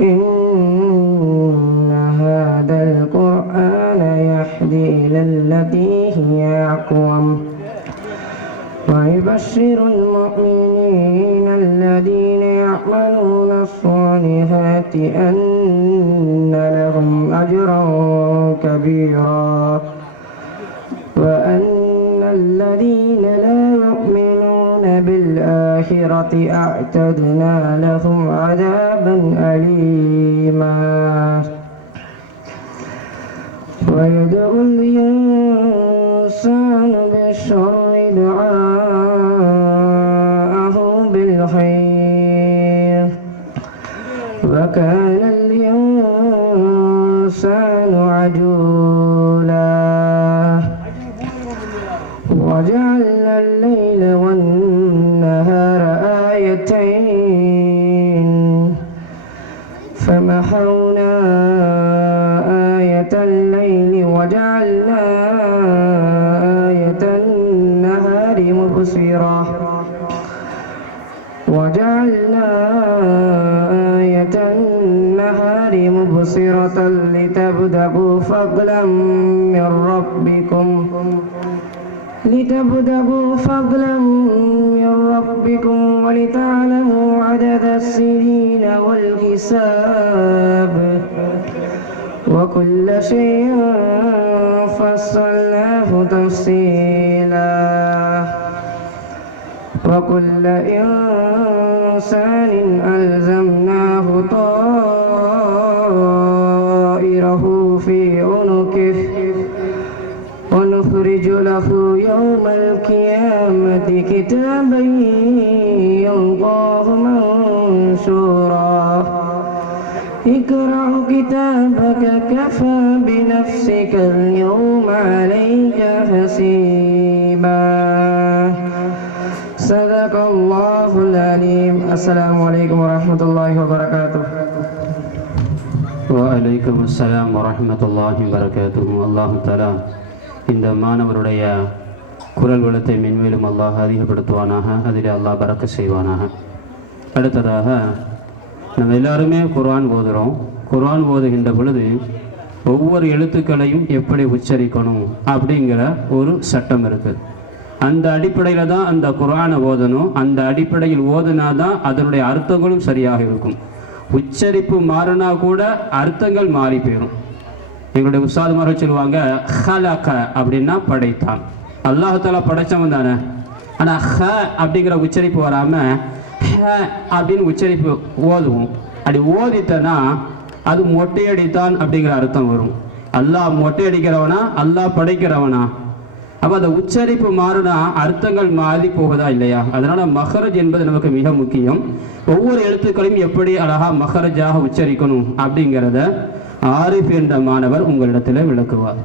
إن هذا القرآن يهدي إلى التي هي أقوم ويبشر المؤمنين الذين يعملون الصالحات أن لهم أجرا كبيرا وأن الذين لا يؤمنون بالآخرة أعتدنا لهم عذابا أليما ويدعو الإنسان بالشر دعاءه بالخير وكان الإنسان عجولا وجعلنا الليل والنهار آيتين فمحونا آية الليل وجعلنا آية النهار مبصرة لتبتغوا فضلا من ربكم ولتعلموا عدد السنين والحساب وكل شيء فصلناه تفصيلا وكل إنسان ألزمناه طائره في عنقه ونخرج له يوم القيامة كتابا يلقاه منشورا اقرأ كتابك كفى بنفسك اليوم عليك حسيبا صدق الله العليم. السلام عليكم ورحمة الله وبركاته. وعليكم السلام ورحمة الله وبركاته. الله تعالى இந்த மாணவருடைய குரல் வளத்தை மென்மேலும் அல்லாஹ் அதிகப்படுத்துவானாக, அதிலே அல்லாஹ் பறக்க செய்வானாக. அடுத்ததாக நம்ம எல்லாருமே குர்ஆன் ஓதுகிறோம். குர்ஆன் ஓதுகின்ற பொழுது ஒவ்வொரு எழுத்துக்களையும் எப்படி உச்சரிக்கணும் அப்படிங்கிற ஒரு சட்டம் இருக்குது. அந்த அடிப்படையில் தான் அந்த குர்ஆனை ஓதணும். அந்த அடிப்படையில் ஓதுனா தான் அதனுடைய அர்த்தங்களும் சரியாக இருக்கும். உச்சரிப்பு மாறினா கூட அர்த்தங்கள் மாறி போயிடும். எங்களுடைய உஸ்தாதுமார்கள் சொல்லுவாங்க, ஹலக அப்படின்னா படைத்தான். அல்லாஹ் தஆலா படைச்சவன் தானே. ஆனால் ஹ அப்படிங்கிற உச்சரிப்பு வராமல் ஹ அப்படின்னு உச்சரிப்பு ஓதுவோம். அப்படி ஓதித்தனா அது மொட்டையடித்தான் அப்படிங்கிற அர்த்தம் வரும். அல்லாஹ் மொட்டையடிக்கிறவனா, அல்லாஹ் படைக்கிறவனா? அப்போ அந்த உச்சரிப்பு மாறினா அர்த்தங்கள் மாறி போகுதா இல்லையா? அதனால மஹரஜ் என்பது நமக்கு மிக முக்கியம். ஒவ்வொரு எழுத்துக்களையும் எப்படி அழகா மஹரஜாக உச்சரிக்கணும் அப்படிங்கிறத ஆரிஃப் என்ற மாணவர் உங்களிடத்தில் விளக்குவார்.